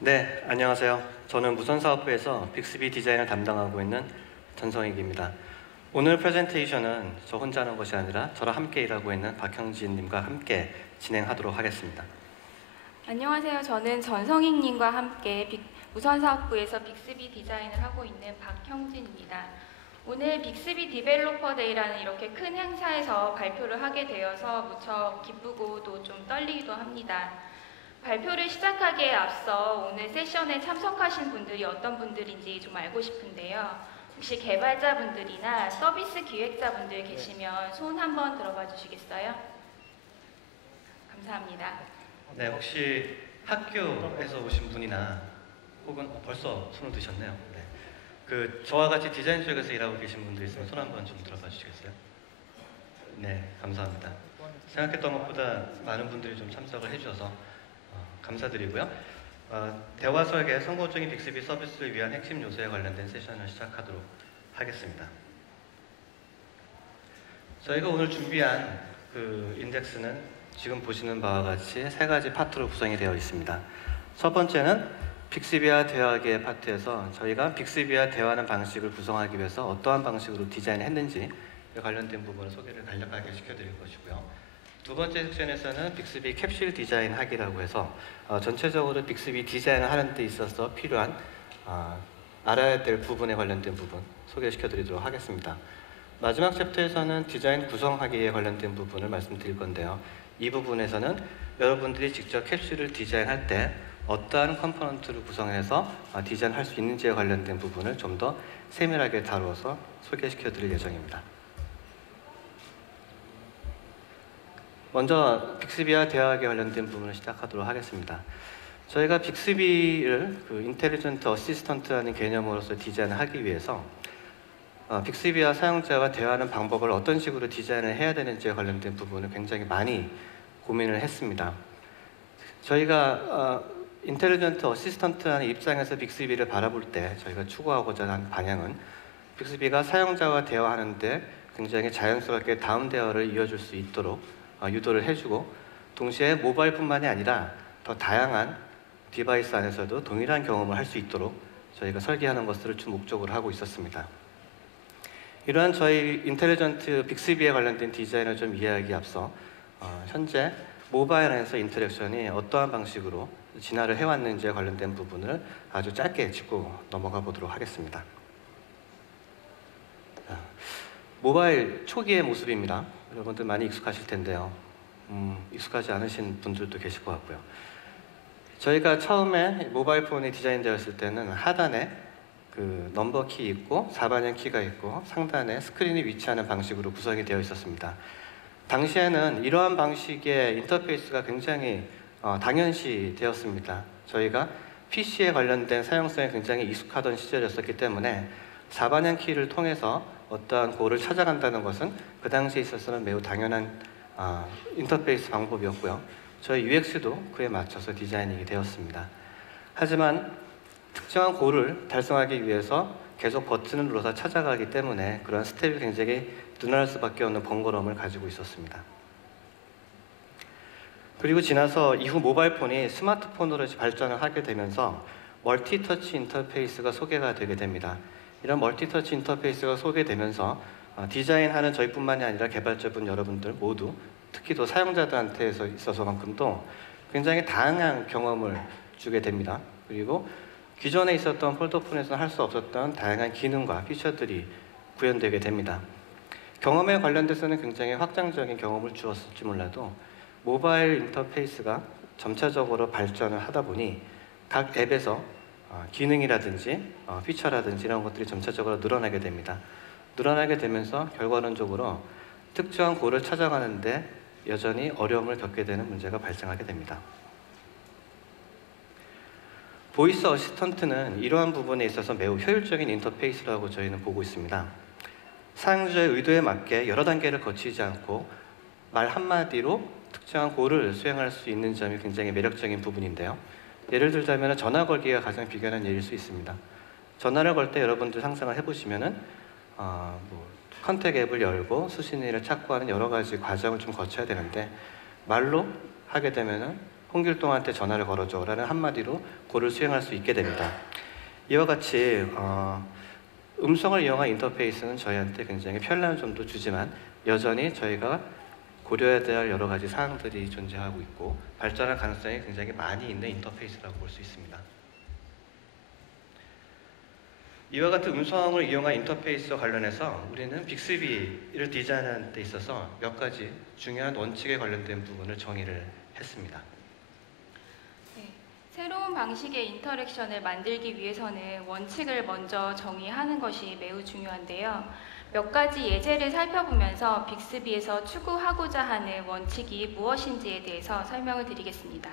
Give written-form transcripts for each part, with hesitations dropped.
네, 안녕하세요. 저는 무선사업부에서 빅스비 디자인을 담당하고 있는 전성익입니다. 오늘 프레젠테이션은 저 혼자 하는 것이 아니라 저랑 함께 일하고 있는 박형진님과 함께 진행하도록 하겠습니다. 안녕하세요. 저는 전성익님과 함께 무선사업부에서 빅스비 디자인을 하고 있는 박형진입니다. 오늘 빅스비 디벨로퍼 데이라는 이렇게 큰 행사에서 발표를 하게 되어서 무척 기쁘고 또 좀 떨리기도 합니다. 발표를 시작하기에 앞서 오늘 세션에 참석하신 분들이 어떤 분들인지 좀 알고 싶은데요. 혹시 개발자분들이나 서비스 기획자분들 계시면 손 한번 들어봐 주시겠어요? 감사합니다. 네, 혹시 학교에서 오신 분이나 혹은 벌써 손을 드셨네요. 네. 저와 같이 디자인 쪽에서 일하고 계신 분들 있으면 손 한번 좀 들어봐 주시겠어요? 네, 감사합니다. 생각했던 것보다 많은 분들이 좀 참석을 해주셔서 감사드리고요. 대화 설계, 성공적인 빅스비 서비스를 위한 핵심 요소에 관련된 세션을 시작하도록 하겠습니다. 저희가 오늘 준비한 인덱스는 지금 보시는 바와 같이 세 가지 파트로 구성이 되어 있습니다. 첫 번째는 빅스비와 대화하기의 파트에서 저희가 빅스비와 대화하는 방식을 구성하기 위해서 어떠한 방식으로 디자인했는지 관련된 부분을 소개를 간략하게 시켜드릴 것이고요. 두 번째 섹션에서는 빅스비 캡슐 디자인 하기라고 해서 전체적으로 빅스비 디자인을 하는 데 있어서 필요한 알아야 될 부분에 관련된 부분 소개시켜 드리도록 하겠습니다. 마지막 챕터에서는 디자인 구성하기에 관련된 부분을 말씀드릴 건데요. 이 부분에서는 여러분들이 직접 캡슐을 디자인할 때 어떠한 컴포넌트를 구성해서 디자인할 수 있는지에 관련된 부분을 좀 더 세밀하게 다루어서 소개시켜 드릴 예정입니다. 먼저 빅스비와 대화하기 관련된 부분을 시작하도록 하겠습니다. 저희가 빅스비를 인텔리전트 어시스턴트라는 개념으로서 디자인을 하기 위해서 빅스비와 사용자와 대화하는 방법을 어떤 식으로 디자인을 해야 되는지에 관련된 부분을 굉장히 많이 고민을 했습니다. 저희가 인텔리전트 어시스턴트라는 입장에서 빅스비를 바라볼 때 저희가 추구하고자 하는 방향은 빅스비가 사용자와 대화하는데 굉장히 자연스럽게 다음 대화를 이어줄 수 있도록 유도를 해주고, 동시에 모바일뿐만이 아니라 더 다양한 디바이스 안에서도 동일한 경험을 할 수 있도록 저희가 설계하는 것을 주 목적으로 하고 있었습니다. 이러한 저희 인텔리전트 빅스비에 관련된 디자인을 좀 이해하기에 앞서 현재 모바일 안에서 인터랙션이 어떠한 방식으로 진화를 해왔는지에 관련된 부분을 아주 짧게 짚고 넘어가 보도록 하겠습니다. 모바일 초기의 모습입니다. 여러분들 많이 익숙하실 텐데요. 익숙하지 않으신 분들도 계실 것 같고요. 저희가 처음에 모바일 폰이 디자인되었을 때는 하단에 넘버 키 있고 4반영 키가 있고 상단에 스크린이 위치하는 방식으로 구성이 되어 있었습니다. 당시에는 이러한 방식의 인터페이스가 굉장히 당연시 되었습니다. 저희가 PC에 관련된 사용성에 굉장히 익숙하던 시절이었기 때문에 4반영 키를 통해서 어떠한 고를 찾아간다는 것은 그 당시에 있어서는 매우 당연한 인터페이스 방법이었고요. 저희 UX도 그에 맞춰서 디자인이 되었습니다. 하지만 특정한 고를 달성하기 위해서 계속 버튼을 눌러서 찾아가기 때문에 그런 스텝이 굉장히 눈할 수밖에 없는 번거로움을 가지고 있었습니다. 그리고 지나서 이후 모바일 폰이 스마트폰으로 발전을 하게 되면서 멀티터치 인터페이스가 소개가 되게 됩니다. 이런 멀티터치 인터페이스가 소개되면서 디자인하는 저희뿐만이 아니라 개발자분 여러분들 모두, 특히 또 사용자들한테 있어서만큼도 굉장히 다양한 경험을 주게 됩니다. 그리고 기존에 있었던 폴더폰에서는 할 수 없었던 다양한 기능과 피처들이 구현되게 됩니다. 경험에 관련돼서는 굉장히 확장적인 경험을 주었을지 몰라도 모바일 인터페이스가 점차적으로 발전을 하다 보니 각 앱에서 기능이라든지 피처라든지 이런 것들이 점차적으로 늘어나게 됩니다. 늘어나게 되면서 결과론적으로 특정한 고를 찾아가는데 여전히 어려움을 겪게 되는 문제가 발생하게 됩니다. 보이스 어시스턴트는 이러한 부분에 있어서 매우 효율적인 인터페이스라고 저희는 보고 있습니다. 사용자의 의도에 맞게 여러 단계를 거치지 않고 말 한마디로 특정한 고를 수행할 수 있는 점이 굉장히 매력적인 부분인데요. 예를 들자면 전화 걸기가 가장 비견한 예일 수 있습니다. 전화를 걸 때 여러분들 상상을 해보시면은 컨택 앱을 열고 수신인을 찾고 하는 여러 가지 과정을 좀 거쳐야 되는데 말로 하게 되면은 홍길동한테 전화를 걸어줘 라는 한마디로 고를 수행할 수 있게 됩니다. 이와 같이 음성을 이용한 인터페이스는 저희한테 굉장히 편리한 점도 주지만 여전히 저희가 고려해야 될 여러 가지 사항들이 존재하고 있고 발전할 가능성이 굉장히 많이 있는 인터페이스라고 볼 수 있습니다. 이와 같은 음성을 이용한 인터페이스와 관련해서 우리는 빅스비를 디자인하는 데 있어서 몇 가지 중요한 원칙에 관련된 부분을 정의를 했습니다. 네, 새로운 방식의 인터랙션을 만들기 위해서는 원칙을 먼저 정의하는 것이 매우 중요한데요. 몇 가지 예제를 살펴보면서 빅스비에서 추구하고자 하는 원칙이 무엇인지에 대해서 설명을 드리겠습니다.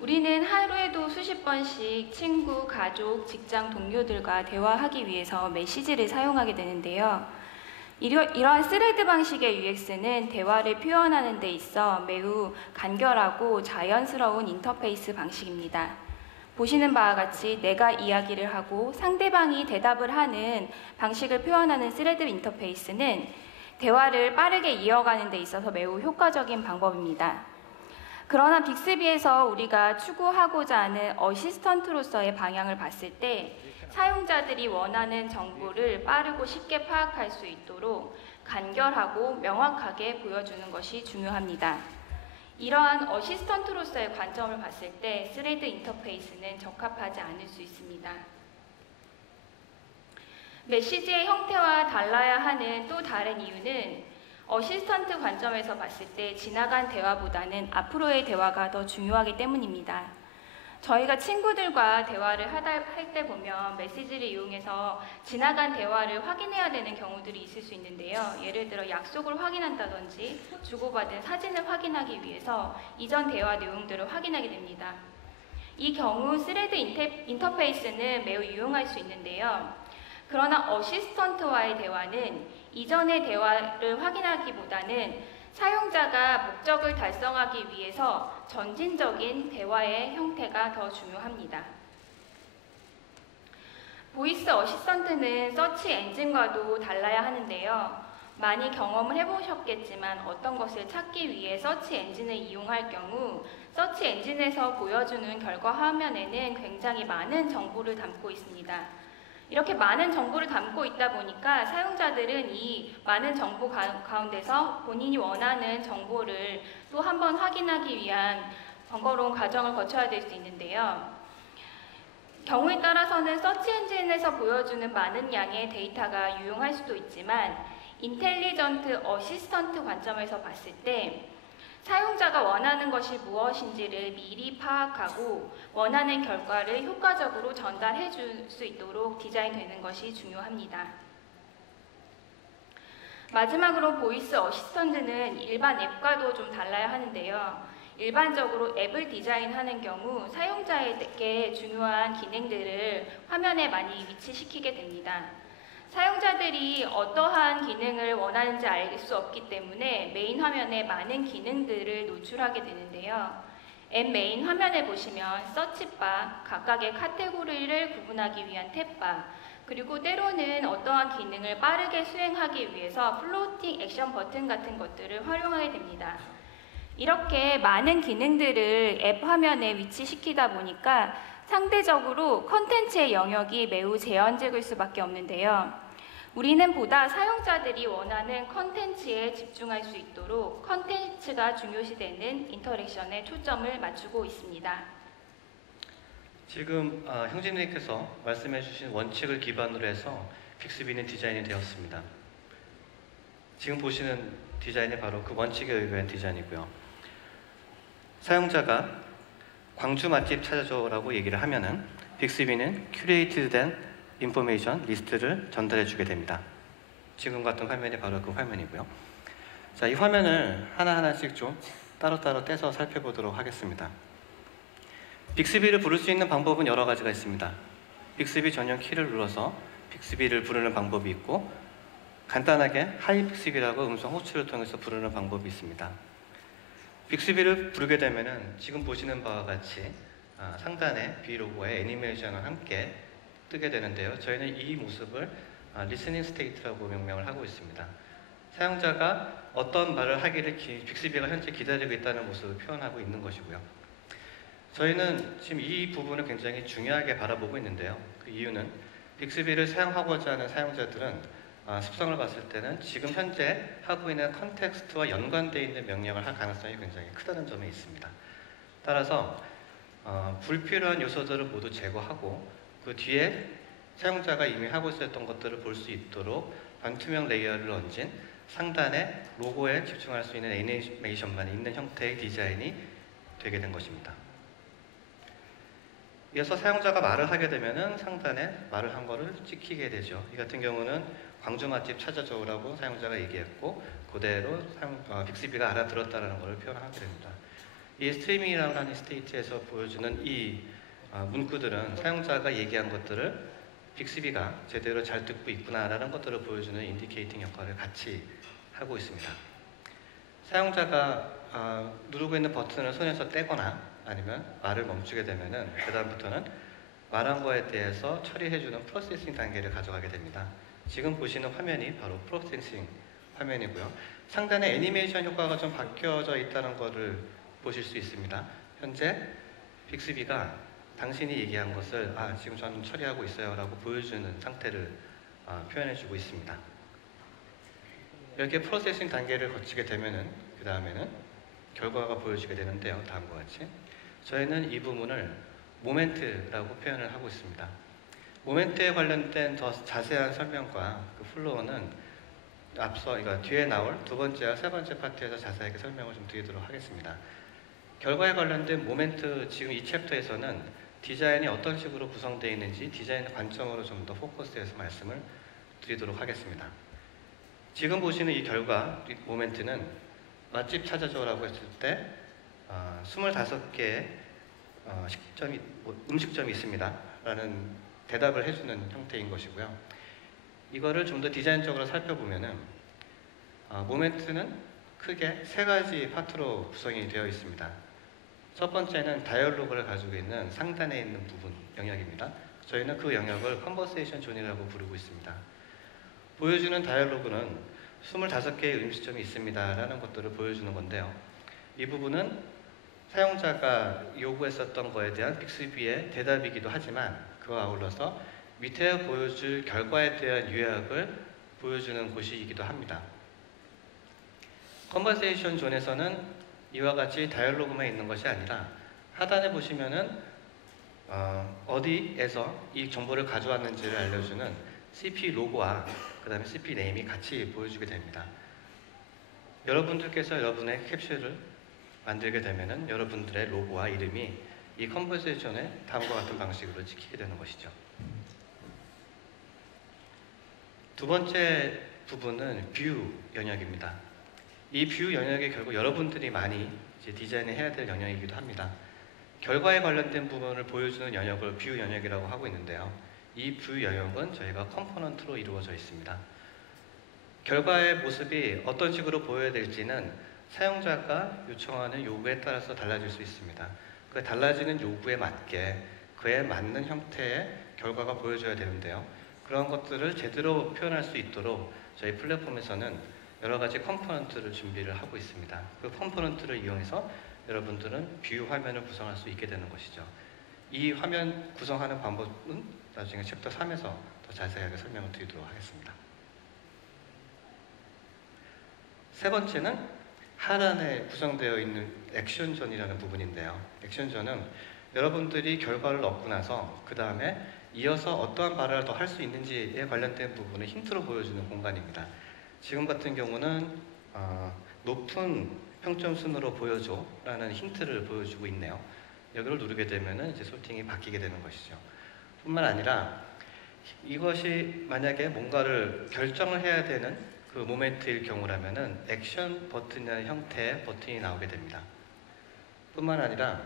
우리는 하루에도 수십 번씩 친구, 가족, 직장 동료들과 대화하기 위해서 메시지를 사용하게 되는데요. 이러한 스레드 방식의 UX는 대화를 표현하는 데 있어 매우 간결하고 자연스러운 인터페이스 방식입니다. 보시는 바와 같이 내가 이야기를 하고 상대방이 대답을 하는 방식을 표현하는 스레드 인터페이스는 대화를 빠르게 이어가는 데 있어서 매우 효과적인 방법입니다. 그러나 빅스비에서 우리가 추구하고자 하는 어시스턴트로서의 방향을 봤을 때 사용자들이 원하는 정보를 빠르고 쉽게 파악할 수 있도록 간결하고 명확하게 보여주는 것이 중요합니다. 이러한 어시스턴트로서의 관점을 봤을 때 스레드 인터페이스는 적합하지 않을 수 있습니다. 메시지의 형태와 달라야 하는 또 다른 이유는 어시스턴트 관점에서 봤을 때 지나간 대화보다는 앞으로의 대화가 더 중요하기 때문입니다. 저희가 친구들과 대화를 할 때 보면 메시지를 이용해서 지나간 대화를 확인해야 되는 경우들이 있을 수 있는데요. 예를 들어 약속을 확인한다든지 주고받은 사진을 확인하기 위해서 이전 대화 내용들을 확인하게 됩니다. 이 경우 스레드 인터페이스는 매우 유용할 수 있는데요. 그러나 어시스턴트와의 대화는 이전의 대화를 확인하기보다는 사용자가 목적을 달성하기 위해서 전진적인 대화의 형태가 더 중요합니다. 보이스 어시스턴트는 서치 엔진과도 달라야 하는데요. 많이 경험을 해보셨겠지만 어떤 것을 찾기 위해 서치 엔진을 이용할 경우 서치 엔진에서 보여주는 결과 화면에는 굉장히 많은 정보를 담고 있습니다. 이렇게 많은 정보를 담고 있다 보니까 사용자들은 이 많은 정보 가운데서 본인이 원하는 정보를 또 한 번 확인하기 위한 번거로운 과정을 거쳐야 될 수 있는데요. 경우에 따라서는 서치 엔진에서 보여주는 많은 양의 데이터가 유용할 수도 있지만 인텔리전트 어시스턴트 관점에서 봤을 때 사용자가 원하는 것이 무엇인지를 미리 파악하고 원하는 결과를 효과적으로 전달해 줄 수 있도록 디자인되는 것이 중요합니다. 마지막으로 보이스 어시스턴트는 일반 앱과도 좀 달라야 하는데요. 일반적으로 앱을 디자인하는 경우 사용자에게 중요한 기능들을 화면에 많이 위치시키게 됩니다. 사용자들이 어떠한 기능을 원하는지 알 수 없기 때문에 메인 화면에 많은 기능들을 노출하게 되는데요. 앱 메인 화면에 보시면 서치바, 각각의 카테고리를 구분하기 위한 탭바, 그리고 때로는 어떠한 기능을 빠르게 수행하기 위해서 플로팅 액션 버튼 같은 것들을 활용하게 됩니다. 이렇게 많은 기능들을 앱 화면에 위치시키다 보니까 상대적으로 컨텐츠의 영역이 매우 제한적일 수밖에 없는데요. 우리는 보다 사용자들이 원하는 컨텐츠에 집중할 수 있도록 컨텐츠가 중요시되는 인터랙션에 초점을 맞추고 있습니다. 지금 형제님께서 말씀해 주신 원칙을 기반으로 해서 빅스비는 디자인이 되었습니다. 지금 보시는 디자인이 바로 그 원칙에 의한 디자인이고요. 사용자가 광주 맛집 찾아줘라고 얘기를 하면은 빅스비는 큐레이티드된 인포메이션 리스트를 전달해 주게 됩니다. 지금 같은 화면이 바로 그 화면이고요. 자, 이 화면을 하나하나씩 좀 따로따로 떼서 살펴보도록 하겠습니다. 빅스비를 부를 수 있는 방법은 여러 가지가 있습니다. 빅스비 전용 키를 눌러서 빅스비를 부르는 방법이 있고 간단하게 하이 빅스비라고 음성 호출을 통해서 부르는 방법이 있습니다. 빅스비를 부르게 되면은 지금 보시는 바와 같이 상단에 비로고의 애니메이션과 함께 뜨게 되는데요. 저희는 이 모습을 리스닝 스테이트라고 명명을 하고 있습니다. 사용자가 어떤 말을 하기를 빅스비가 현재 기다리고 있다는 모습을 표현하고 있는 것이고요. 저희는 지금 이 부분을 굉장히 중요하게 바라보고 있는데요. 그 이유는 빅스비를 사용하고자 하는 사용자들은 습성을 봤을 때는 지금 현재 하고 있는 컨텍스트와 연관되어 있는 명령을 할 가능성이 굉장히 크다는 점에 있습니다. 따라서 불필요한 요소들을 모두 제거하고 그 뒤에 사용자가 이미 하고 있었던 것들을 볼 수 있도록 반투명 레이어를 얹은 상단에 로고에 집중할 수 있는 애니메이션만 있는 형태의 디자인이 되게 된 것입니다. 이어서 사용자가 말을 하게 되면은 상단에 말을 한 거를 찍히게 되죠. 이 같은 경우는 광주 맛집 찾아줘라고 사용자가 얘기했고 그대로 빅스비가 알아들었다는 것을 표현하게 됩니다. 이 스트리밍이라고 하는 스테이트에서 보여주는 이 문구들은 사용자가 얘기한 것들을 빅스비가 제대로 잘 듣고 있구나라는 것들을 보여주는 인디케이팅 역할을 같이 하고 있습니다. 사용자가 누르고 있는 버튼을 손에서 떼거나 아니면 말을 멈추게 되면은 그 다음부터는 말한 거에 대해서 처리해주는 프로세싱 단계를 가져가게 됩니다. 지금 보시는 화면이 바로 프로세싱 화면이고요. 상단에 애니메이션 효과가 좀 바뀌어져 있다는 것을 보실 수 있습니다. 현재 빅스비가 당신이 얘기한 것을 지금 저는 처리하고 있어요 라고 보여주는 상태를 표현해주고 있습니다. 이렇게 프로세싱 단계를 거치게 되면은 그 다음에는 결과가 보여지게 되는데요. 다음과 같이 저희는 이 부분을 모멘트라고 표현을 하고 있습니다. 모멘트에 관련된 더 자세한 설명과 그 플로우는 앞서 뒤에 나올 두 번째와 세 번째 파트에서 자세하게 설명을 좀 드리도록 하겠습니다. 결과에 관련된 모멘트 지금 이 챕터에서는 디자인이 어떤 식으로 구성되어 있는지 디자인 관점으로 좀 더 포커스해서 말씀을 드리도록 하겠습니다. 지금 보시는 이 결과 모멘트는 맛집 찾아줘라고 했을 때 25개의 음식점이 있습니다 라는 대답을 해주는 형태인 것이고요. 이거를 좀 더 디자인적으로 살펴보면은 모멘트는 크게 세 가지 파트로 구성이 되어 있습니다. 첫 번째는 다이얼로그를 가지고 있는 상단에 있는 부분 영역입니다. 저희는 그 영역을 컨버세이션 존이라고 부르고 있습니다. 보여주는 다이얼로그는 25개의 음식점이 있습니다 라는 것들을 보여주는 건데요. 이 부분은 사용자가 요구했었던 거에 대한 빅스비의 대답이기도 하지만 그와 아울러서 밑에 보여줄 결과에 대한 요약을 보여주는 곳이기도 합니다. 컨버세이션 존에서는 이와 같이 다이얼로그만 있는 것이 아니라 하단에 보시면은 어디에서 이 정보를 가져왔는지를 알려주는 CP 로고와 그 다음에 CP 네임이 같이 보여주게 됩니다. 여러분들께서 여러분의 캡슐을 만들게 되면은 여러분들의 로고와 이름이 이 컨버세이션에 다음과 같은 방식으로 찍히게 되는 것이죠. 두 번째 부분은 뷰 영역입니다. 이 뷰 영역이 결국 여러분들이 많이 이제 디자인을 해야 될 영역이기도 합니다. 결과에 관련된 부분을 보여주는 영역을 뷰 영역이라고 하고 있는데요. 이 뷰 영역은 저희가 컴포넌트로 이루어져 있습니다. 결과의 모습이 어떤 식으로 보여야 될지는 사용자가 요청하는 요구에 따라서 달라질 수 있습니다. 그 달라지는 요구에 맞게 그에 맞는 형태의 결과가 보여져야 되는데요. 그런 것들을 제대로 표현할 수 있도록 저희 플랫폼에서는 여러 가지 컴포넌트를 준비를 하고 있습니다. 그 컴포넌트를 이용해서 여러분들은 뷰 화면을 구성할 수 있게 되는 것이죠. 이 화면 구성하는 방법은 나중에 챕터 3에서 더 자세하게 설명을 드리도록 하겠습니다. 세 번째는 하단에 구성되어 있는 액션존이라는 부분인데요. 액션존은 여러분들이 결과를 얻고 나서 그 다음에 이어서 어떠한 발언을 더 할 수 있는지에 관련된 부분을 힌트로 보여주는 공간입니다. 지금 같은 경우는 높은 평점 순으로 보여줘 라는 힌트를 보여주고 있네요. 여기를 누르게 되면 이제 소팅이 바뀌게 되는 것이죠. 뿐만 아니라 이것이 만약에 뭔가를 결정을 해야 되는 그 모멘트일 경우라면은 액션 버튼이라는 형태의 버튼이 나오게 됩니다. 뿐만 아니라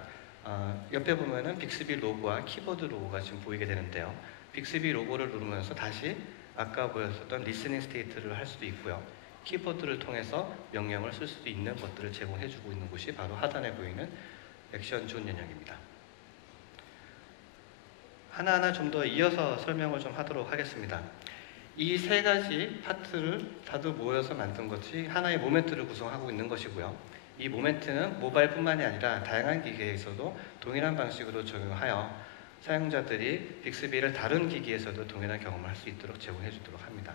옆에 보면은 빅스비 로고와 키보드 로고가 지금 보이게 되는데요. 빅스비 로고를 누르면서 다시 아까 보였었던 리스닝 스테이트를 할 수도 있고요. 키보드를 통해서 명령을 쓸 수도 있는 것들을 제공해주고 있는 곳이 바로 하단에 보이는 액션 존 영역입니다. 하나하나 좀 더 이어서 설명을 좀 하도록 하겠습니다. 이 세 가지 파트를 다들 모여서 만든 것이 하나의 모멘트를 구성하고 있는 것이고요. 이 모멘트는 모바일뿐만이 아니라 다양한 기기에서도 동일한 방식으로 적용하여 사용자들이 빅스비를 다른 기기에서도 동일한 경험을 할 수 있도록 제공해 주도록 합니다.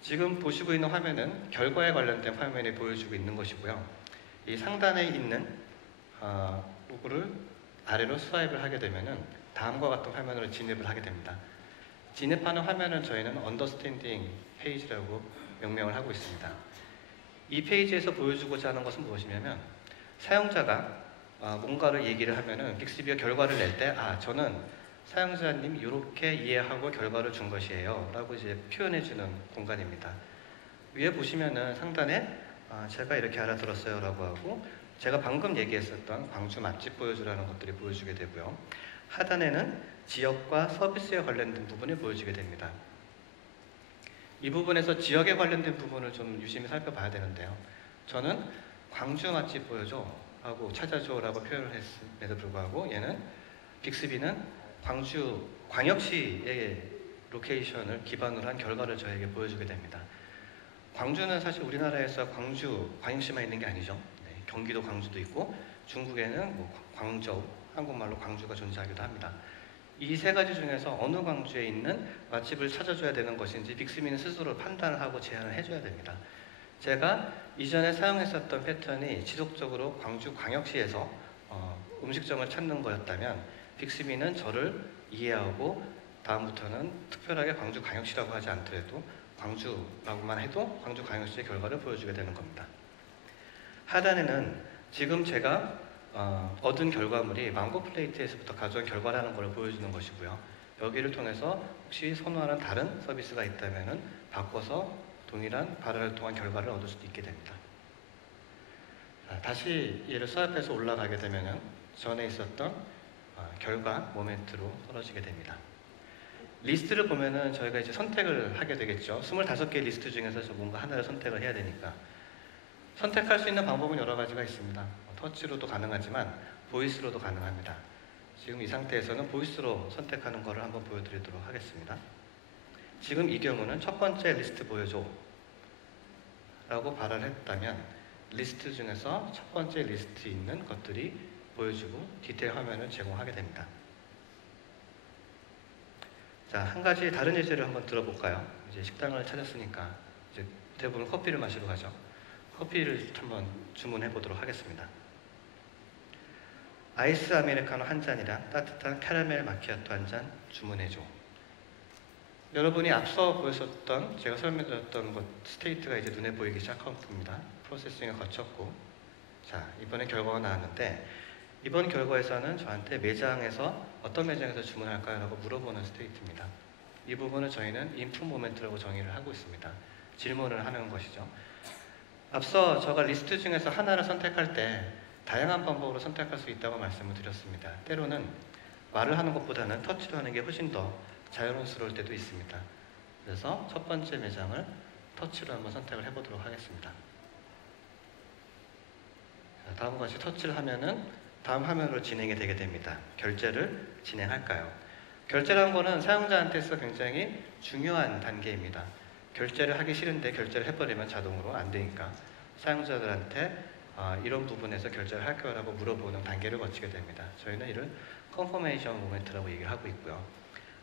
지금 보시고 있는 화면은 결과에 관련된 화면이 보여주고 있는 것이고요. 이 상단에 있는 로고를 아래로 스와이프를 하게 되면은 다음과 같은 화면으로 진입을 하게 됩니다. 진입하는 화면은 저희는 언더스탠딩 페이지라고 명명을 하고 있습니다. 이 페이지에서 보여주고자 하는 것은 무엇이냐면 사용자가 뭔가를 얘기를 하면은 빅스비가 결과를 낼 때 저는 사용자님이 이렇게 이해하고 결과를 준 것이에요 라고 이제 표현해주는 공간입니다. 위에 보시면은 상단에 제가 이렇게 알아들었어요 라고 하고 제가 방금 얘기했었던 광주 맛집 보여주라는 것들이 보여주게 되고요. 하단에는 지역과 서비스에 관련된 부분이 보여지게 됩니다. 이 부분에서 지역에 관련된 부분을 좀 유심히 살펴봐야 되는데요. 저는 광주 맛집 보여줘 하고 찾아줘 라고 표현을 했음에도 불구하고 얘는 빅스비는 광주 광역시의 로케이션을 기반으로 한 결과를 저에게 보여주게 됩니다. 광주는 사실 우리나라에서 광주 광역시만 있는 게 아니죠. 네, 경기도 광주도 있고 중국에는 광저우, 한국말로 광주가 존재하기도 합니다. 이 세 가지 중에서 어느 광주에 있는 맛집을 찾아줘야 되는 것인지 빅스비는 스스로 판단을 하고 제안을 해줘야 됩니다. 제가 이전에 사용했었던 패턴이 지속적으로 광주 광역시에서 음식점을 찾는 거였다면 빅스비는 저를 이해하고 다음부터는 특별하게 광주 광역시라고 하지 않더라도 광주라고만 해도 광주 광역시의 결과를 보여주게 되는 겁니다. 하단에는 지금 제가 얻은 결과물이 망고 플레이트에서부터 가져온 결과라는 것을 보여주는 것이고요. 여기를 통해서 혹시 선호하는 다른 서비스가 있다면 바꿔서 동일한 발언을 통한 결과를 얻을 수도 있게 됩니다. 다시 얘를 스와이프해서 올라가게 되면 전에 있었던 결과 모멘트로 떨어지게 됩니다. 리스트를 보면은 저희가 이제 선택을 하게 되겠죠. 25개 리스트 중에서 뭔가 하나를 선택을 해야 되니까 선택할 수 있는 방법은 여러 가지가 있습니다. 터치로도 가능하지만 보이스로도 가능합니다. 지금 이 상태에서는 보이스로 선택하는 것을 한번 보여드리도록 하겠습니다. 지금 이 경우는 첫 번째 리스트 보여줘 라고 발언을 했다면 리스트 중에서 첫 번째 리스트에 있는 것들이 보여주고 디테일 화면을 제공하게 됩니다. 자, 한 가지 다른 예제를 한번 들어볼까요? 이제 식당을 찾았으니까 이제 대부분 커피를 마시러 가죠. 커피를 한번 주문해 보도록 하겠습니다. 아이스 아메리카노 한 잔이랑 따뜻한 캐러멜 마키아토 한 잔 주문해줘. 여러분이 앞서 보였었던 제가 설명드렸던 것 스테이트가 이제 눈에 보이기 시작한 겁니다. 프로세싱을 거쳤고 자, 이번에 결과가 나왔는데 이번 결과에서는 저한테 매장에서 어떤 매장에서 주문할까요? 라고 물어보는 스테이트입니다. 이 부분을 저희는 인풋 모멘트라고 정의를 하고 있습니다. 질문을 하는 것이죠. 앞서 제가 리스트 중에서 하나를 선택할 때 다양한 방법으로 선택할 수 있다고 말씀을 드렸습니다. 때로는 말을 하는 것보다는 터치로 하는 게 훨씬 더 자연스러울 때도 있습니다. 그래서 첫 번째 매장을 터치로 한번 선택을 해보도록 하겠습니다. 자, 다음과 같이 터치를 하면은 다음 화면으로 진행이 되게 됩니다. 결제를 진행할까요? 결제라는 거는 사용자한테서 굉장히 중요한 단계입니다. 결제를 하기 싫은데 결제를 해버리면 자동으로 안 되니까 사용자들한테 이런 부분에서 결제를 할까요? 라고 물어보는 단계를 거치게 됩니다. 저희는 이를 컨퍼메이션 모멘트라고 얘기를 하고 있고요.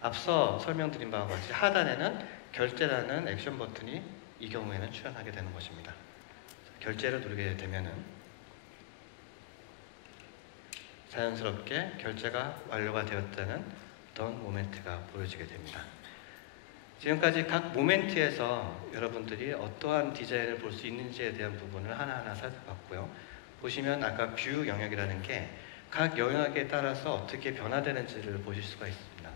앞서 설명드린 바와 같이 하단에는 결제라는 액션 버튼이 이 경우에는 출현하게 되는 것입니다. 결제를 누르게 되면은 자연스럽게 결제가 완료가 되었다는 어떤 모멘트가 보여지게 됩니다. 지금까지 각 모멘트에서 여러분들이 어떠한 디자인을 볼 수 있는지에 대한 부분을 하나하나 살펴봤고요. 보시면 아까 뷰 영역이라는 게 각 영역에 따라서 어떻게 변화되는지를 보실 수가 있습니다.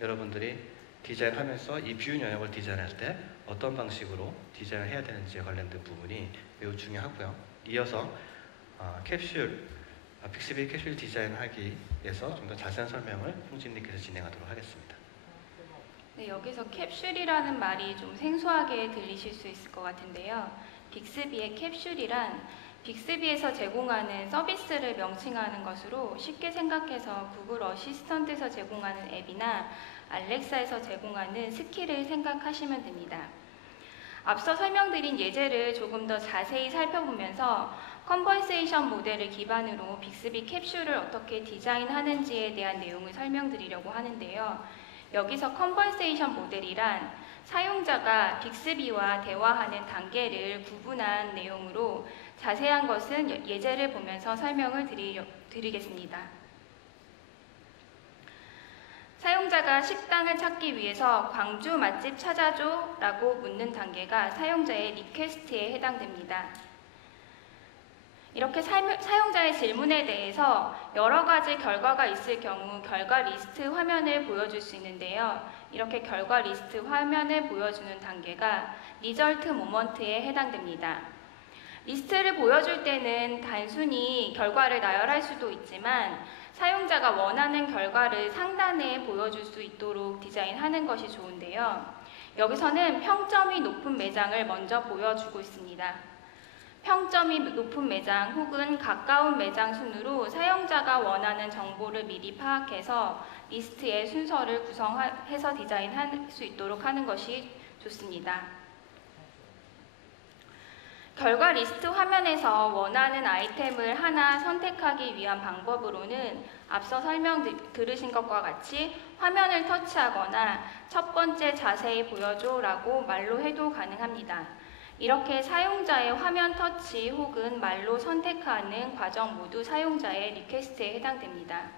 여러분들이 디자인하면서 이 뷰 영역을 디자인할 때 어떤 방식으로 디자인을 해야 되는지에 관련된 부분이 매우 중요하고요. 이어서 빅스비 캡슐 디자인하기 위해서 좀 더 자세한 설명을 홍진님께서 진행하도록 하겠습니다. 네, 여기서 캡슐이라는 말이 좀 생소하게 들리실 수 있을 것 같은데요. 빅스비의 캡슐이란 빅스비에서 제공하는 서비스를 명칭하는 것으로 쉽게 생각해서 구글 어시스턴트에서 제공하는 앱이나 알렉사에서 제공하는 스킬을 생각하시면 됩니다. 앞서 설명드린 예제를 조금 더 자세히 살펴보면서 컨버세이션 모델을 기반으로 빅스비 캡슐을 어떻게 디자인하는지에 대한 내용을 설명드리려고 하는데요. 여기서 컨버세이션 모델이란 사용자가 빅스비와 대화하는 단계를 구분한 내용으로 자세한 것은 예제를 보면서 설명을 드리겠습니다. 사용자가 식당을 찾기 위해서 광주 맛집 찾아줘 라고 묻는 단계가 사용자의 리퀘스트에 해당됩니다. 이렇게 사용자의 질문에 대해서 여러 가지 결과가 있을 경우 결과 리스트 화면을 보여줄 수 있는데요. 이렇게 결과 리스트 화면을 보여주는 단계가 리절트 모먼트에 해당됩니다. 리스트를 보여줄 때는 단순히 결과를 나열할 수도 있지만 사용자가 원하는 결과를 상단에 보여줄 수 있도록 디자인하는 것이 좋은데요. 여기서는 평점이 높은 매장을 먼저 보여주고 있습니다. 평점이 높은 매장 혹은 가까운 매장 순으로 사용자가 원하는 정보를 미리 파악해서 리스트의 순서를 구성해서 디자인할 수 있도록 하는 것이 좋습니다. 결과 리스트 화면에서 원하는 아이템을 하나 선택하기 위한 방법으로는 앞서 들으신 것과 같이 화면을 터치하거나 첫 번째 자세히 보여줘 라고 말로 해도 가능합니다. 이렇게 사용자의 화면 터치 혹은 말로 선택하는 과정 모두 사용자의 리퀘스트에 해당됩니다.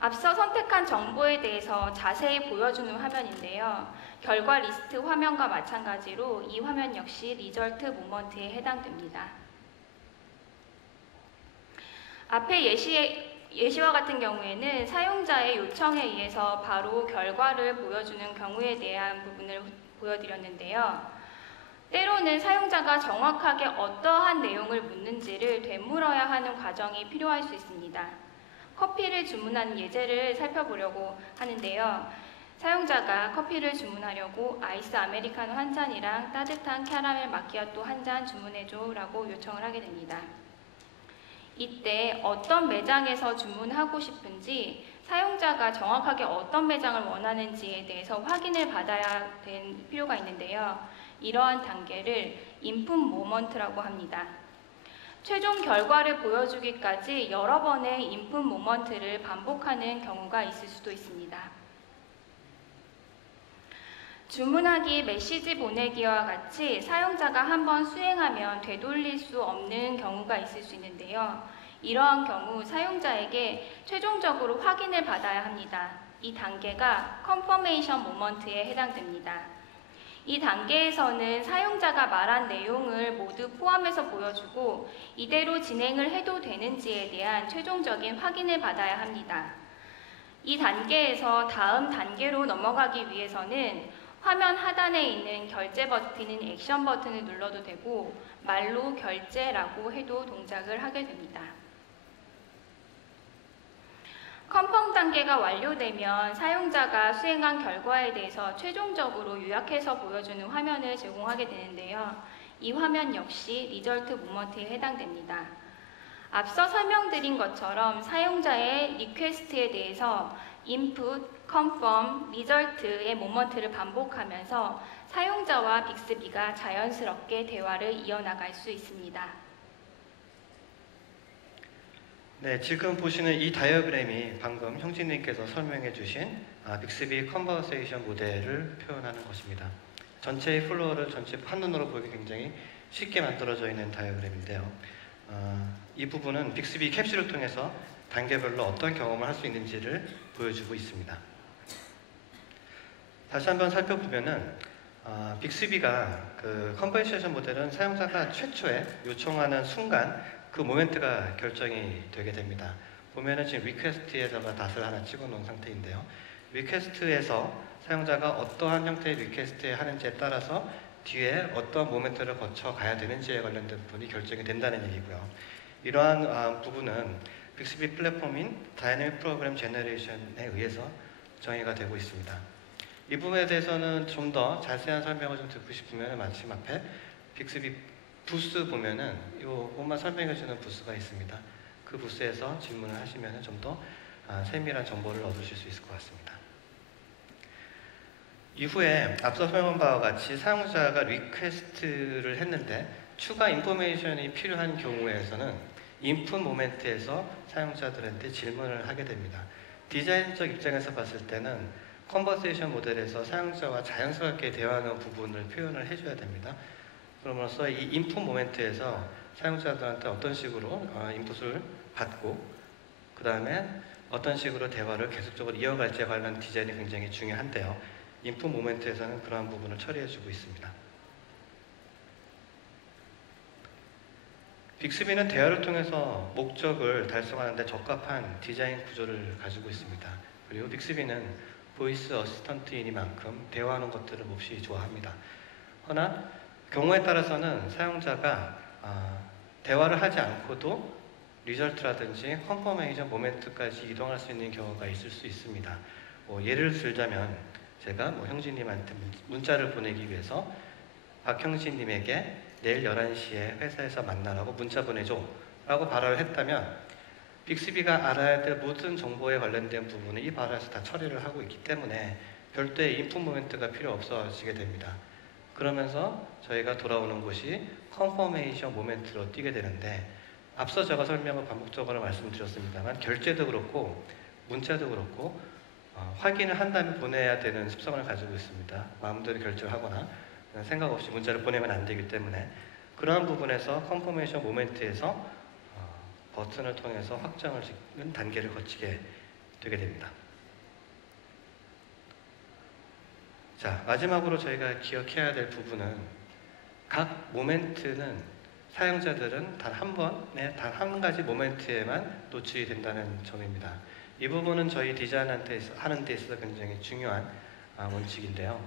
앞서 선택한 정보에 대해서 자세히 보여주는 화면인데요. 결과 리스트 화면과 마찬가지로 이 화면 역시 리절트 모먼트에 해당됩니다. 앞의 예시와 같은 경우에는 사용자의 요청에 의해서 바로 결과를 보여주는 경우에 대한 부분을 보여드렸는데요. 때로는 사용자가 정확하게 어떠한 내용을 묻는지를 되물어야 하는 과정이 필요할 수 있습니다. 커피를 주문하는 예제를 살펴보려고 하는데요. 사용자가 커피를 주문하려고 아이스 아메리카노 한 잔이랑 따뜻한 캐러멜 마키아토 한 잔 주문해줘 라고 요청을 하게 됩니다. 이때 어떤 매장에서 주문하고 싶은지 사용자가 정확하게 어떤 매장을 원하는지에 대해서 확인을 받아야 될 필요가 있는데요. 이러한 단계를 인풋 모먼트라고 합니다. 최종 결과를 보여주기까지 여러 번의 인풋 모먼트를 반복하는 경우가 있을 수도 있습니다. 주문하기, 메시지 보내기와 같이 사용자가 한번 수행하면 되돌릴 수 없는 경우가 있을 수 있는데요. 이러한 경우 사용자에게 최종적으로 확인을 받아야 합니다. 이 단계가 컨퍼메이션 모먼트에 해당됩니다. 이 단계에서는 사용자가 말한 내용을 모두 포함해서 보여주고 이대로 진행을 해도 되는지에 대한 최종적인 확인을 받아야 합니다. 이 단계에서 다음 단계로 넘어가기 위해서는 화면 하단에 있는 결제 버튼인 액션 버튼을 눌러도 되고 말로 결제라고 해도 동작을 하게 됩니다. 컨펌 단계가 완료되면 사용자가 수행한 결과에 대해서 최종적으로 요약해서 보여주는 화면을 제공하게 되는데요. 이 화면 역시 리절트 모먼트에 해당됩니다. 앞서 설명드린 것처럼 사용자의 리퀘스트에 대해서 input, confirm, result의 모먼트를 반복하면서 사용자와 빅스비가 자연스럽게 대화를 이어나갈 수 있습니다. 네, 지금 보시는 이 다이어그램이 방금 형진님께서 설명해 주신 빅스비 컨버세이션 모델을 표현하는 것입니다. 전체의 플로어를 전체 한눈으로 보기 굉장히 쉽게 만들어져 있는 다이어그램인데요. 이 부분은 빅스비 캡슐을 통해서 단계별로 어떤 경험을 할 수 있는지를 보여주고 있습니다. 다시 한번 살펴보면은 빅스비가 그 컨버세이션 모델은 사용자가 최초에 요청하는 순간 그 모멘트가 결정이 되게 됩니다. 보면은 지금 리퀘스트에다가 닷을 하나 찍어 놓은 상태인데요. 리퀘스트에서 사용자가 어떠한 형태의 리퀘스트를 하는지에 따라서 뒤에 어떤 모멘트를 거쳐 가야 되는지에 관련된 부분이 결정이 된다는 얘기고요. 이러한 부분은 빅스비 플랫폼인 다이내믹 프로그램 제너레이션에 의해서 정의가 되고 있습니다. 이 부분에 대해서는 좀 더 자세한 설명을 좀 듣고 싶으면 마침 앞에 빅스비 부스 보면은 이것만 설명해주는 부스가 있습니다. 그 부스에서 질문을 하시면 좀 더 세밀한 정보를 얻으실 수 있을 것 같습니다. 이후에 앞서 설명한 바와 같이 사용자가 리퀘스트를 했는데 추가 인포메이션이 필요한 경우에서는 인풋 모멘트에서 사용자들한테 질문을 하게 됩니다. 디자인적 입장에서 봤을 때는 컨버세이션 모델에서 사용자와 자연스럽게 대화하는 부분을 표현을 해줘야 됩니다. 그럼으로써 이 인풋 모멘트에서 사용자들한테 어떤 식으로 인풋을 받고 그 다음에 어떤 식으로 대화를 계속적으로 이어갈지에 관한 디자인이 굉장히 중요한데요. 인풋 모멘트에서는 그러한 부분을 처리해주고 있습니다. 빅스비는 대화를 통해서 목적을 달성하는 데 적합한 디자인 구조를 가지고 있습니다. 그리고 빅스비는 보이스 어시스턴트이니만큼 대화하는 것들을 몹시 좋아합니다. 허나 경우에 따라서는 사용자가 대화를 하지 않고도 리절트라든지 컨퍼메이션 모멘트까지 이동할 수 있는 경우가 있을 수 있습니다. 예를 들자면 제가 형진님한테 문자를 보내기 위해서 박형진님에게 내일 11시에 회사에서 만나라고 문자 보내줘 라고 발화를 했다면 빅스비가 알아야 될 모든 정보에 관련된 부분은 이 발화에서 다 처리를 하고 있기 때문에 별도의 인풋 모멘트가 필요 없어지게 됩니다. 그러면서 저희가 돌아오는 곳이 컨퍼메이션 모멘트로 뛰게 되는데 앞서 제가 설명을 반복적으로 말씀드렸습니다만 결제도 그렇고 문자도 그렇고 확인을 한 다음에 보내야 되는 습성을 가지고 있습니다. 마음대로 결제를 하거나 생각 없이 문자를 보내면 안 되기 때문에 그러한 부분에서 컨퍼메이션 모멘트에서 버튼을 통해서 확정을 짓는 단계를 거치게 되게 됩니다. 자, 마지막으로 저희가 기억해야 될 부분은 각 모멘트는 사용자들은 단 한 번에 단 한 가지 모멘트에만 노출이 된다는 점입니다. 이 부분은 저희 디자인한테 하는 데 있어서 굉장히 중요한 원칙인데요.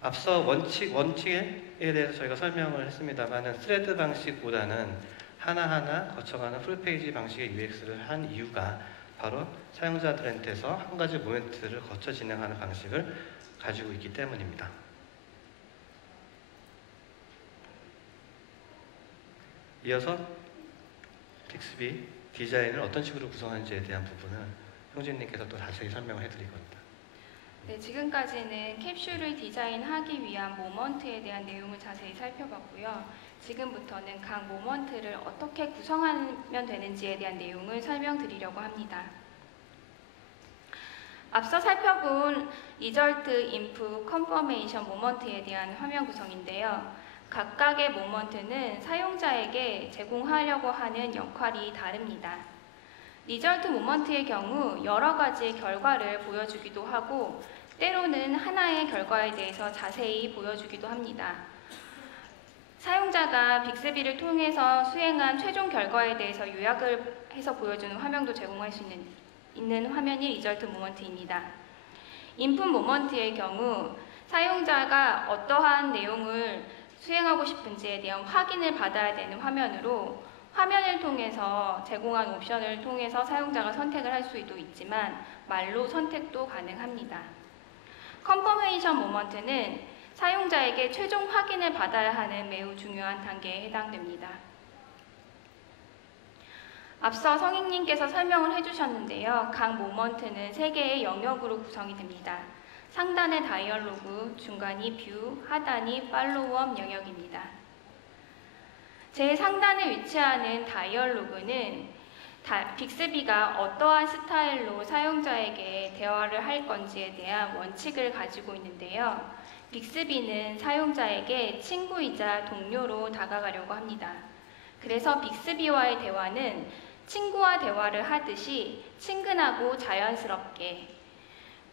앞서 원칙에 대해서 저희가 설명을 했습니다만 스레드 방식보다는 하나하나 거쳐가는 풀페이지 방식의 UX를 한 이유가 바로 사용자들한테서 한 가지 모멘트를 거쳐 진행하는 방식을 가지고 있기 때문입니다. 이어서 빅스비 디자인을 어떤 식으로 구성하는지에 대한 부분은 형진님께서 또 자세히 설명을 해드릴 겁니다. 네, 지금까지는 캡슐을 디자인하기 위한 모먼트에 대한 내용을 자세히 살펴봤고요. 지금부터는 각 모먼트를 어떻게 구성하면 되는지에 대한 내용을 설명드리려고 합니다. 앞서 살펴본 리절트, 인풋, 컨퍼메이션 모먼트에 대한 화면 구성인데요. 각각의 모먼트는 사용자에게 제공하려고 하는 역할이 다릅니다. 리절트 모먼트의 경우 여러 가지의 결과를 보여주기도 하고 때로는 하나의 결과에 대해서 자세히 보여주기도 합니다. 사용자가 빅스비를 통해서 수행한 최종 결과에 대해서 요약을 해서 보여주는 화면도 제공할 수 있는 화면이 리절트 모먼트입니다. 인풋 모먼트의 경우 사용자가 어떠한 내용을 수행하고 싶은지에 대한 확인을 받아야 되는 화면으로 화면을 통해서 제공한 옵션을 통해서 사용자가 선택을 할 수도 있지만 말로 선택도 가능합니다. 컨퍼메이션 모먼트는 사용자에게 최종 확인을 받아야 하는 매우 중요한 단계에 해당됩니다. 앞서 성익님께서 설명을 해주셨는데요. 각 모먼트는 3개의 영역으로 구성이 됩니다. 상단의 다이얼로그, 중간이 뷰, 하단이 팔로우업 영역입니다. 제일 상단에 위치하는 다이얼로그는 빅스비가 어떠한 스타일로 사용자에게 대화를 할 건지에 대한 원칙을 가지고 있는데요. 빅스비는 사용자에게 친구이자 동료로 다가가려고 합니다. 그래서 빅스비와의 대화는 친구와 대화를 하듯이 친근하고 자연스럽게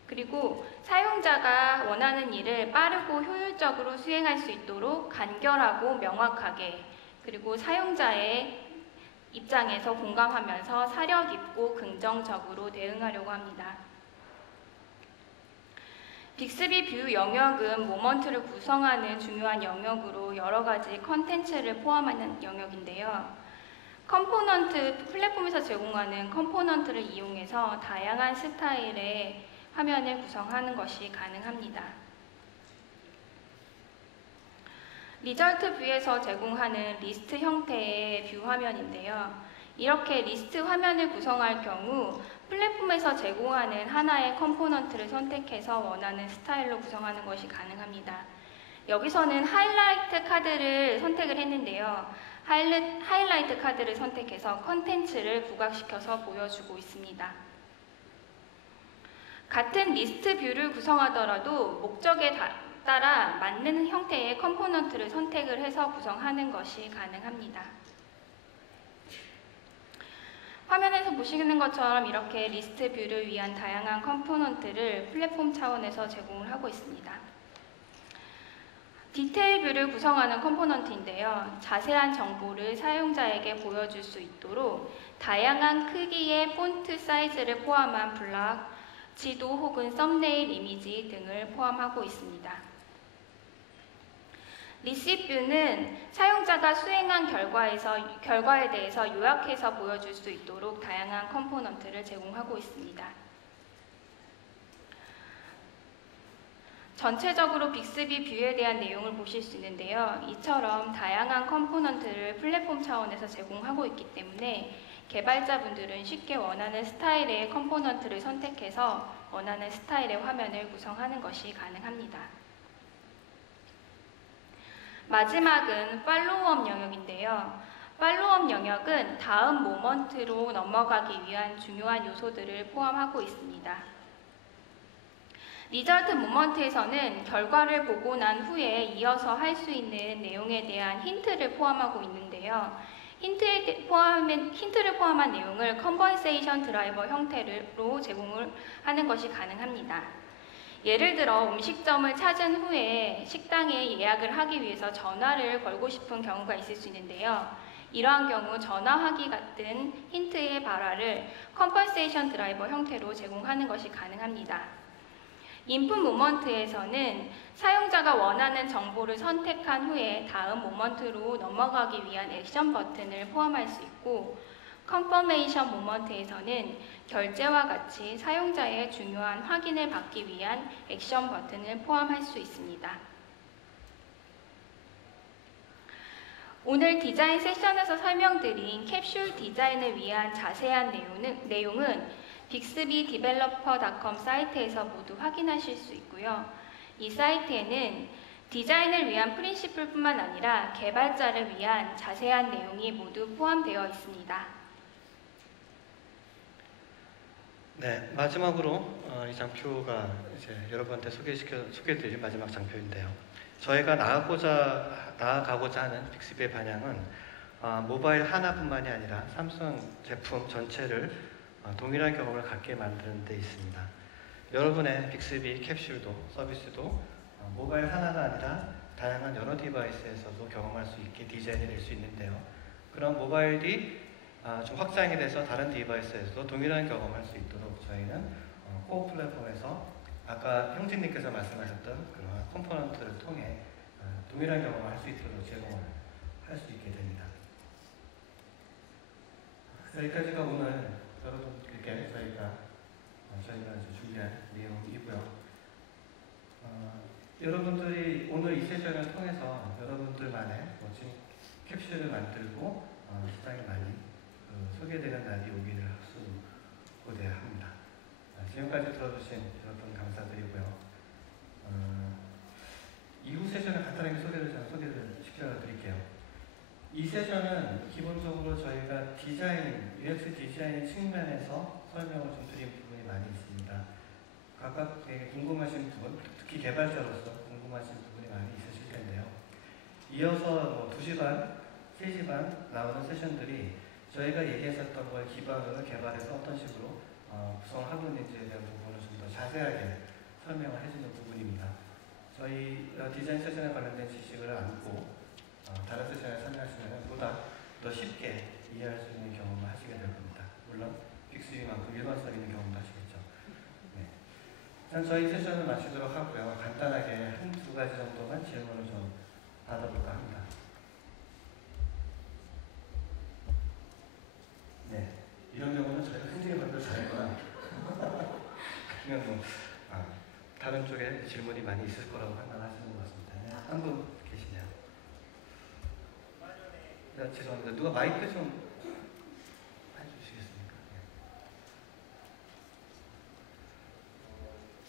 그리고 사용자가 원하는 일을 빠르고 효율적으로 수행할 수 있도록 간결하고 명확하게 그리고 사용자의 입장에서 공감하면서 사력 있고 긍정적으로 대응하려고 합니다. 빅스비 뷰 영역은 모먼트를 구성하는 중요한 영역으로 여러 가지 컨텐츠를 포함하는 영역인데요. 플랫폼에서 제공하는 컴포넌트를 이용해서 다양한 스타일의 화면을 구성하는 것이 가능합니다. 리절트 뷰에서 제공하는 리스트 형태의 뷰 화면인데요. 이렇게 리스트 화면을 구성할 경우 플랫폼에서 제공하는 하나의 컴포넌트를 선택해서 원하는 스타일로 구성하는 것이 가능합니다. 여기서는 하이라이트 카드를 선택을 했는데요. 하이라이트 카드를 선택해서 컨텐츠를 부각시켜서 보여주고 있습니다. 같은 리스트 뷰를 구성하더라도 목적에 따라 맞는 형태의 컴포넌트를 선택을 해서 구성하는 것이 가능합니다. 화면에서 보시는 것처럼 이렇게 리스트 뷰를 위한 다양한 컴포넌트를 플랫폼 차원에서 제공을 하고 있습니다. 디테일 뷰를 구성하는 컴포넌트인데요. 자세한 정보를 사용자에게 보여줄 수 있도록 다양한 크기의 폰트 사이즈를 포함한 블락, 지도 혹은 썸네일 이미지 등을 포함하고 있습니다. 리시트 뷰는 사용자가 수행한 결과에 대해서 요약해서 보여줄 수 있도록 다양한 컴포넌트를 제공하고 있습니다. 전체적으로 빅스비 뷰에 대한 내용을 보실 수 있는데요. 이처럼 다양한 컴포넌트를 플랫폼 차원에서 제공하고 있기 때문에 개발자분들은 쉽게 원하는 스타일의 컴포넌트를 선택해서 원하는 스타일의 화면을 구성하는 것이 가능합니다. 마지막은 팔로우업 영역인데요. 팔로우업 영역은 다음 모먼트로 넘어가기 위한 중요한 요소들을 포함하고 있습니다. 리절트 모먼트에서는 결과를 보고 난 후에 이어서 할 수 있는 내용에 대한 힌트를 포함하고 있는데요. 힌트를 포함한 내용을 컨버세이션 드라이버 형태로 제공을 하는 것이 가능합니다. 예를 들어 음식점을 찾은 후에 식당에 예약을 하기 위해서 전화를 걸고 싶은 경우가 있을 수 있는데요. 이러한 경우 전화하기 같은 힌트의 발화를 컨버세이션 드라이버 형태로 제공하는 것이 가능합니다. 인풋 모먼트에서는 사용자가 원하는 정보를 선택한 후에 다음 모먼트로 넘어가기 위한 액션 버튼을 포함할 수 있고, 컨퍼메이션 모먼트에서는 결제와 같이 사용자의 중요한 확인을 받기 위한 액션 버튼을 포함할 수 있습니다. 오늘 디자인 세션에서 설명드린 캡슐 디자인을 위한 자세한 내용은 bixbydeveloper.com 사이트에서 모두 확인하실 수 있고요. 이 사이트에는 디자인을 위한 프린시플뿐만 아니라 개발자를 위한 자세한 내용이 모두 포함되어 있습니다. 네, 마지막으로 이 장표가 이제 여러분한테 소개해드릴 마지막 장표인데요. 저희가 나아가고자 하는 빅스비의 방향은 모바일 하나뿐만이 아니라 삼성 제품 전체를 동일한 경험을 갖게 만드는 데 있습니다. 여러분의 빅스비 캡슐도 서비스도 모바일 하나가 아니라 다양한 여러 디바이스에서도 경험할 수 있게 디자인이 될 수 있는데요. 그런 모바일이 좀 확장이 돼서 다른 디바이스에서도 동일한 경험을 할 수 있도록 저희는 코어 플랫폼에서 아까 형진님께서 말씀하셨던 그런 컴포넌트를 통해 동일한 경험을 할 수 있도록 제공을 할 수 있게 됩니다. 여기까지가 오늘 여러분들께 저희가 준비한 내용이고요. 여러분들이 오늘 이 세션을 통해서 여러분들만의 멋진 캡슐을 만들고 시장에 많이 소개되는 날이 오기를 고대합니다. 지금까지 들어주신 여러분 감사드리고요. 이후 세션을 간단하게 소개를 시켜드릴게요. 이 세션은 기본적으로 저희가 UX 디자인 측면에서 설명을 좀 드린 부분이 많이 있습니다. 각각 되게 궁금하신 부분, 특히 개발자로서 궁금하신 부분이 많이 있으실 텐데요. 이어서 2시 반, 3시 반 나오는 세션들이 저희가 얘기했었던 걸 기반으로 개발해서 어떤 식으로 구성을 하고 있는지에 대한 부분을 좀 더 자세하게 설명을 해주는 부분입니다. 저희 디자인 세션에 관련된 지식을 안고 다른 세션에 참여하시면 보다 더 쉽게 이해할 수 있는 경험을 하시게 될 겁니다. 물론 빅스비만큼 일관성 있는 경험도 하시겠죠. 네. 일단 저희 세션을 마치도록 하고요. 간단하게 1-2가지 정도만 질문을 좀 받아볼까 합니다. 네, 이런 경우는 저희가 굉장히 먼저 잘했거나 그냥 다른 쪽에 질문이 많이 있을 거라고 판단하시는 것 같습니다. 한 분 계시네요. 네, 죄송합니다. 누가 마이크 좀 해주시겠습니까?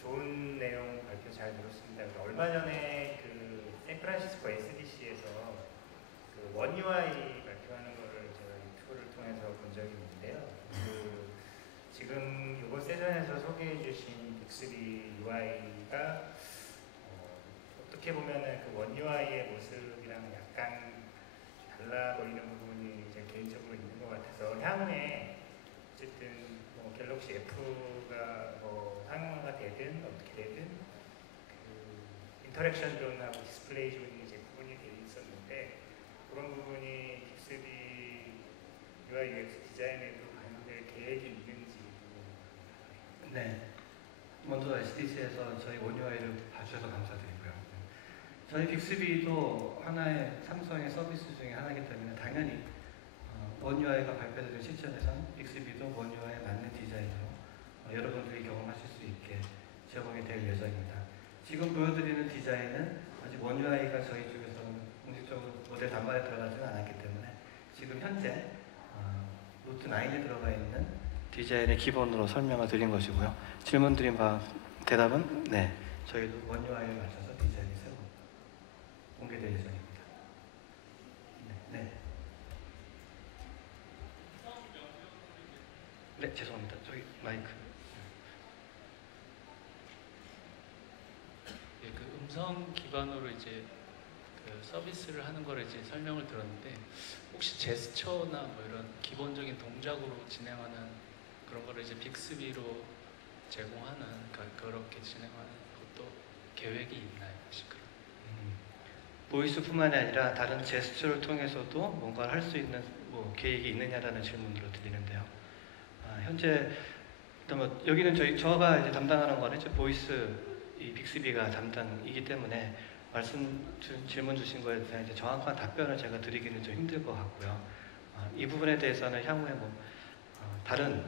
좋은 내용 발표 잘 들었습니다. 얼마 전에 그 샌프란시스코 SDC에서 그 원 UI 발표하는 거를 제가 유튜브를 통해서 본 적이 있는데요. 그 지금 이번 세션에서 소개해 주신 빅스비 UI가 어떻게 보면은 그 원 UI의 모습이랑 약간 달라 보이는 부분이 제 개인적으로 있는 것 같아서 향후에 어쨌든 뭐 갤럭시 F가 뭐 상용화가 되든 어떻게 되든 그 인터랙션 존하고 디스플레이 존이 이제 구분이 되어 있었는데 그런 부분이 빅스비 UI UX 디자인에도 반영될 계획이 있는지. 네. 먼저 SDC에서 저희 원UI를 봐주셔서 감사드리고요. 저희 빅스비도 하나의 삼성의 서비스 중에 하나이기 때문에 당연히 원UI가 발표되는 시점에선 빅스비도 원UI에 맞는 디자인으로 여러분들이 경험하실 수 있게 제공이 될 예정입니다. 지금 보여드리는 디자인은 아직 원UI가 저희 쪽에서는 공식적으로 모델 단말에 들어가지는 않았기 때문에 지금 현재 노트 9에 들어가 있는 디자인의 기본으로 설명을 드린 것이고요. 질문 드린 바 대답은 네, 저희도 원UI에 맞춰서 디자인이 새로 공개될 예정입니다. 네. 네, 죄송합니다. 저기 마이크. 예, 그 음성 기반으로 이제 그 서비스를 하는 거를 이제 설명을 들었는데 혹시 제스처나 뭐 이런 기본적인 동작으로 진행하는 그런 거를 이제 빅스비로 제공하는 그렇게 진행하는 것도 계획이 있나요? 혹시 그런? 보이스뿐만이 아니라 다른 제스처를 통해서도 뭔가를 할 수 있는 뭐 계획이 있느냐라는 질문으로 드리는데요. 현재 뭐 여기는 저가 이제 담당하는 거는 이제 보이스 이 빅스비가 담당이기 때문에 질문 주신 거에 대한 이제 정확한 답변을 제가 드리기는 좀 힘들 것 같고요. 이 부분에 대해서는 향후에 뭐 다른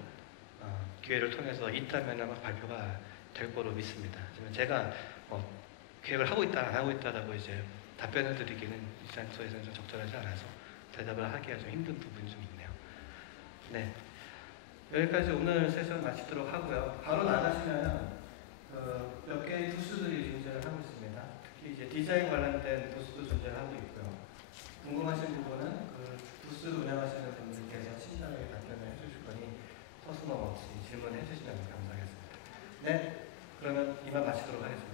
기회를 통해서 있다면 아마 발표가 될 거로 믿습니다. 하지만 제가 계획을 하고 있다 안 하고 있다라고 이제 답변을 드리기는 이 장소에서는 좀 적절하지 않아서 대답을 하기가 좀 힘든 부분이 좀 있네요. 네, 여기까지 오늘 세션 마치도록 하고요. 바로 나가시면 몇 개의 부스들이 존재를 하고 있습니다. 특히 이제 디자인 관련된 부스도 존재를 하고 있고요. 궁금하신 부분은 그 부스를 운영하시는 분들께서 친절하게 답변을 해주실 거니 서슴없이 질문해 주시면 감사하겠습니다. 네, 그러면 이만 마치도록 하겠습니다.